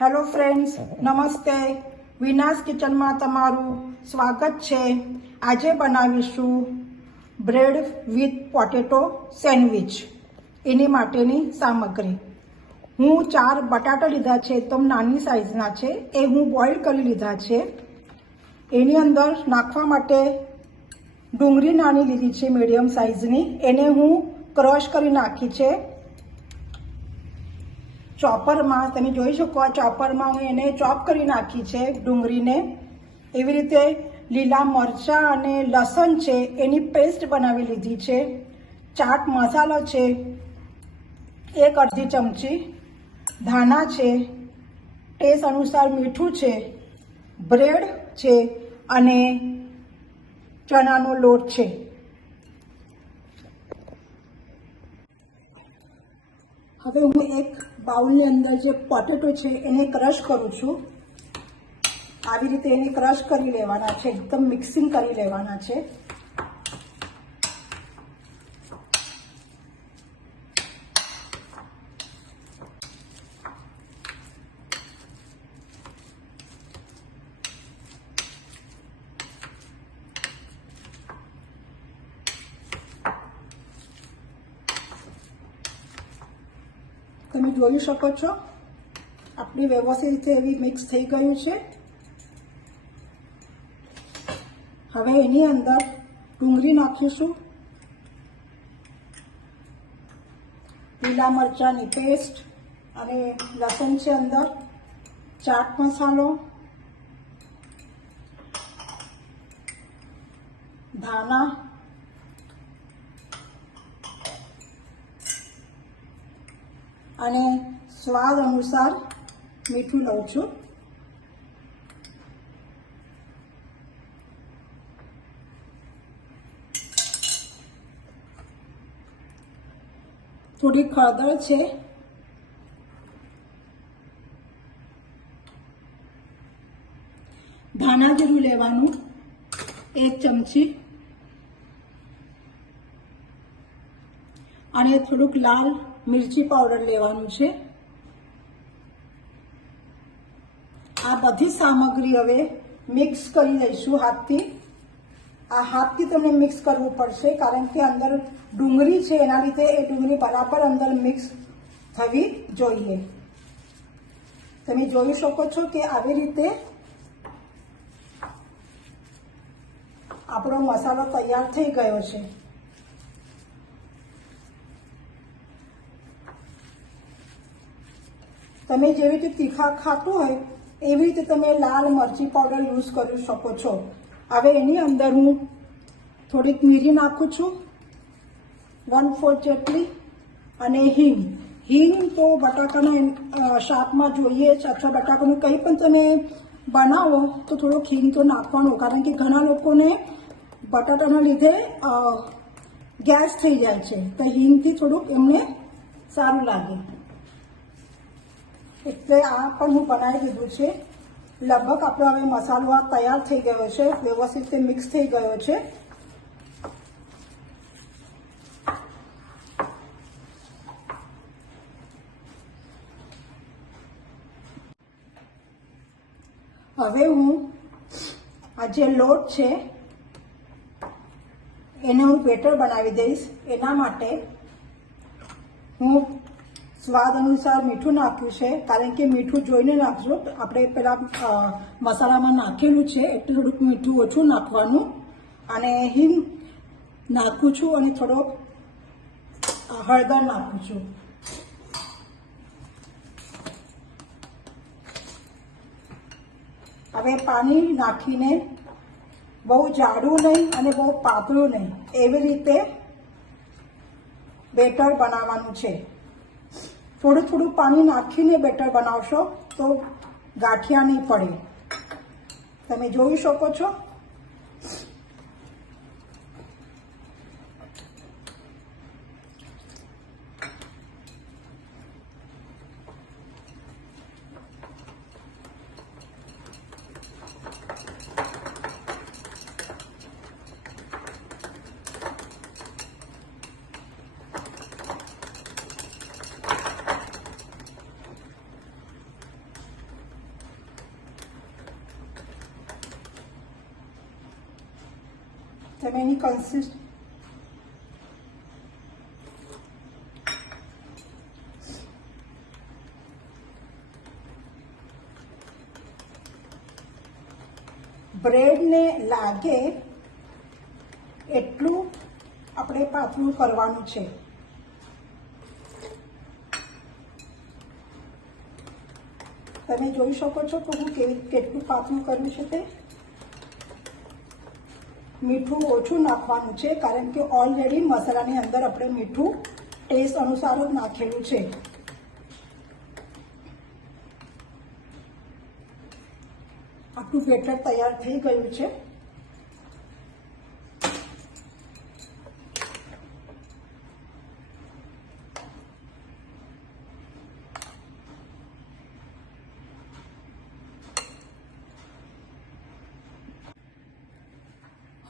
Hello friends, નમસ્તે. વિનાશ કિચનમાં તમારું સ્વાગત છે. આજે બનાવીશું બ્રેડ વિથ પોટેટો સેન્ડવિચ. એની માટેની સામગ્રી: હું 4 બટાટા લીધા છે, એકદમ નાની સાઇઝના છે. એ હું બોઇલ કરી લીધા છે. એની અંદર નાખવા માટે ડુંગળી નાની લીધી છે, મીડિયમ સાઇઝની. એને હું ક્રશ કરી નાખી છે ચોપરમાં. તમે જોઈ શકો, આ ચોપરમાં હું એને ચોપ કરી નાખી છે ડુંગળીને. એવી રીતે લીલા મરચાં અને લસણ છે એની પેસ્ટ બનાવી લીધી છે. ચાટ મસાલો છે 1 અડધી ચમચી, ધાણા છે, ટેસ્ટ અનુસાર મીઠું છે, બ્રેડ છે અને ચણાનો લોટ છે. હવે હું એક બાઉલની અંદર જે પોટેટો છે એને ક્રશ કરું છું. આવી રીતે એને ક્રશ કરી લેવાના છે, એકદમ મિક્સિંગ કરી લેવાના છે. તમે જોઈ શકો છો આપણી વ્યવસ્થિત રીતે એવી મિક્સ થઈ ગયું છે. હવે એની અંદર ડુંગળી નાખીશું, લીલા મરચાંની પેસ્ટ અને લસણ છે અંદર, ચાટ મસાલો, ધાણા, અને સ્વાદ અનુસાર મીઠું લઉં છું. થોડી હળદર છે, ધાણા જીરું લેવાનું 1 ચમચી, અને થોડુંક લાલ મિરચી પાવડર લેવાનું છે. આ બધી સામગ્રી હવે મિક્સ કરી દઈશું હાથથી. આ હાથથી તમને મિક્સ કરવું પડશે, કારણ કે અંદર ડુંગળી છે એના લીધે એ ડુંગળી બરાબર અંદર મિક્સ થવી જોઈએ. તમે જોઈ શકો છો કે આવી રીતે આપણો મસાલો તૈયાર થઈ ગયો છે. તમે જેવી રીતે તીખા ખાતું હોય એવી રીતે તમે લાલ મરચી પાવડર યુઝ કરી શકો છો. હવે એની અંદર હું થોડીક મીરી નાખું છું, 1/4 જેટલી, અને હિંગ તો બટાકાના શાકમાં જોઈએ જ, અથવા બટાકાનું કંઈ પણ તમે બનાવો તો થોડોક હિંગ તો નાખવાનું, કારણ કે ઘણા લોકોને બટાટાના લીધે ગેસ થઈ જાય છે, તો હિંગથી થોડુંક એમને સારું લાગે. એટલે આ પણ હું બનાવી દીધું છે. લગભગ આપણો હવે મસાલો આ તૈયાર થઈ ગયો છે, વ્યવસ્થિત રીતે મિક્સ થઈ ગયો છે. હવે હું આ જે લોટ છે એને હું બેટર બનાવી દઈશ. એના માટે હું સ્વાદ અનુસાર મીઠું નાખ્યું છે, કારણ કે મીઠું જોઈને નાખજો. આપણે પેલા મસાલામાં નાખેલું છે એટલે થોડુંક મીઠું ઓછું નાખવાનું. અને હિંગ નાખું છું અને થોડોક હળદર નાખું છું. હવે પાણી નાખીને બહુ જાડું નહીં અને બહુ પાતળું નહીં, એવી રીતે બેટર બનાવવાનું છે. થોડું થોડું પાણી નાખીને બેટર બનાવશો તો ગાંઠિયા નહીં પડે. તમે જોઈ શકો છો. તમે એની કન્સિસ્ટ બ્રેડને લાગે એટલું આપણે પાતળું કરવાનું છે. તમે જોઈ શકો છો કે હું કેટલું પાતળું કર્યું છે તે. મીઠું ઓછું નાખવાનું છે કારણ કે ઓલરેડી મસાલાની અંદર આપણે મીઠું ટેસ્ટ અનુસાર જ નાખેલું છે. આપણું બેટર તૈયાર થઈ ગયું છે.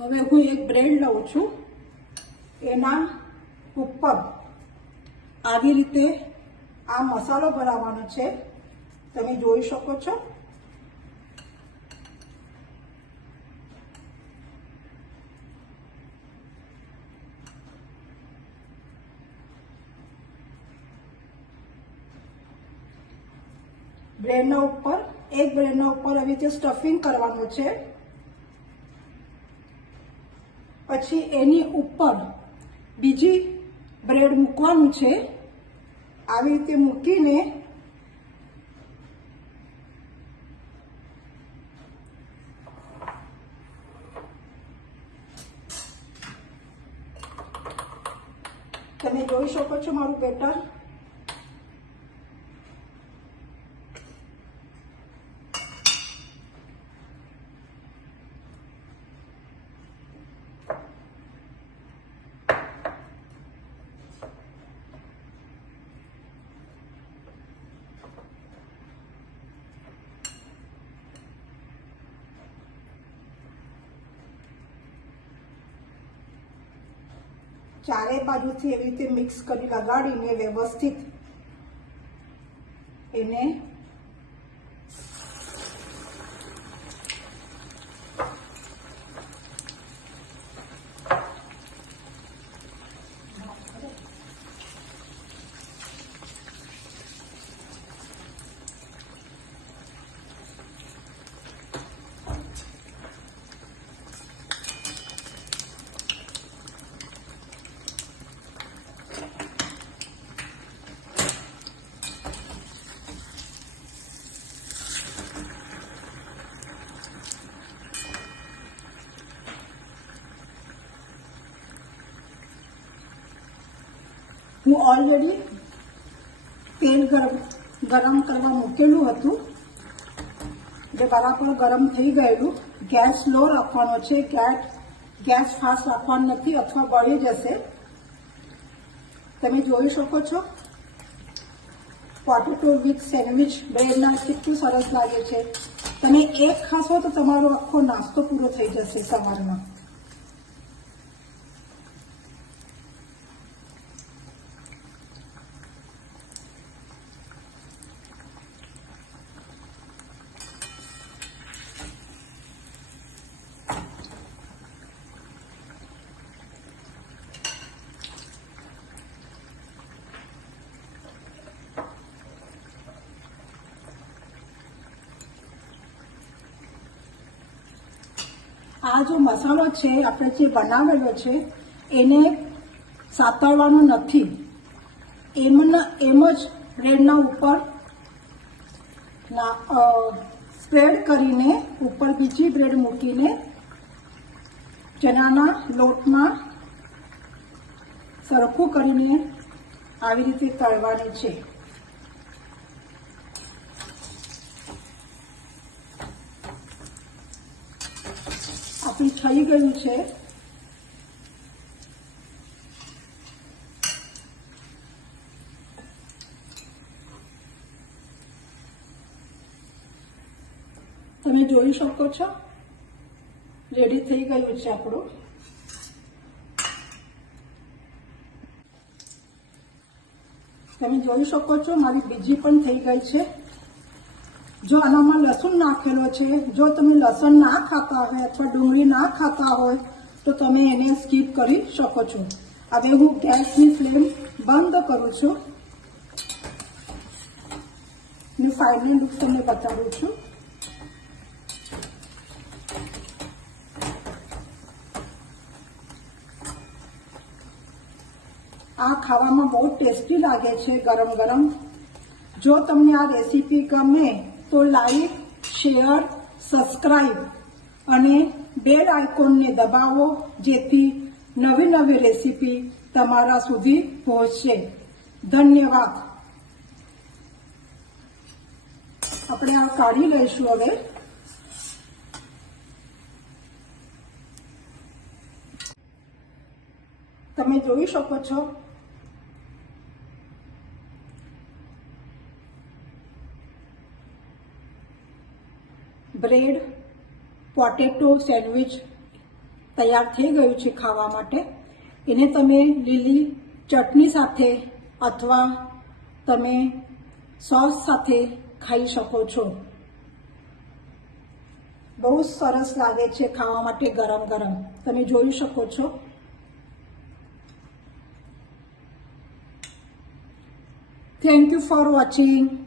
હવે હું એક બ્રેડ લઉં છું. એના ઉપર આવી રીતે આ મસાલો ભરાવાનો છે. તમે જોઈ શકો છો. બ્રેડના ઉપર એક બ્રેડના ઉપર આવી રીતે સ્ટફિંગ કરવાનું છે. પછી એની ઉપર બીજી બ્રેડ મૂકવાનું છે. આવી રીતે મૂકીને તમે જોઈ શકો છો મારું બેટર. ચારે બાજુથી એવી રીતે મિક્સ કરી લગાડીને વ્યવસ્થિત એને હું ઓલરેડી તેલ ગરમ કરવા મૂકેલું હતું, જે બરાબર ગરમ થઈ ગયેલું. ગેસ લો રાખવાનો છે. ગેસ ફાસ્ટ રાખવાનો નથી અથવા બળી જશે. તમે જોઈ શકો છો પોટેટો વિથ સેન્ડવિચ બ્રેડના કેટલું સરસ લાગે છે. તમે એક ખાશો તો તમારો આખો નાસ્તો પૂરો થઈ જશે સવારમાં. આ જો મસાલો છે આપણે જે બનાવેલો છે એને સાતળવાનો નથી. એમ જ બ્રેડના ઉપર સ્પ્રેડ કરીને ઉપર બીજી બ્રેડ મૂકીને ચણાના લોટમાં સરખું કરીને આવી રીતે તળવાની છે. આપણી થઈ ગયું છે. તમે જોઈ શકો છો રેડી થઈ ગયું છે આપણું. તમે જોઈ શકો છો મારી બીજી પણ થઈ ગઈ છે. જો આનામાં લસણ નાખેલો છે, જો તમે લસણ ના ખાતા હોય અથવા ડુંગળી ના ખાતા હોય તો તમે એને સ્કીપ કરી શકો છો. હવે હું ગેસની ફ્લેમ બંધ કરું છું ને ફાઇનલ લુક તમને બતાડું છું. આ ખાવામાં બહુ ટેસ્ટી લાગે છે ગરમ ગરમ. જો તમને આ રેસીપી ગમે તો લાઈક, શેર, સબસ્ક્રાઈબ અને બેલ આઇકોનને દબાવો, જેથી નવી નવી રેસીપી તમારા સુધી પહોંચશે. ધન્યવાદ. આપણે આ કાઢી લઈશું. હવે તમે જોઈ શકો છો બ્રેડ પોટેટો સેન્ડવિચ તૈયાર થઈ ગયું છે ખાવા માટે. એને તમે લીલી ચટણી સાથે અથવા તમે સોસ સાથે ખાઈ શકો છો. બહુ સરસ લાગે છે ખાવા માટે ગરમ ગરમ. તમે જોઈ શકો છો. Thank you for watching.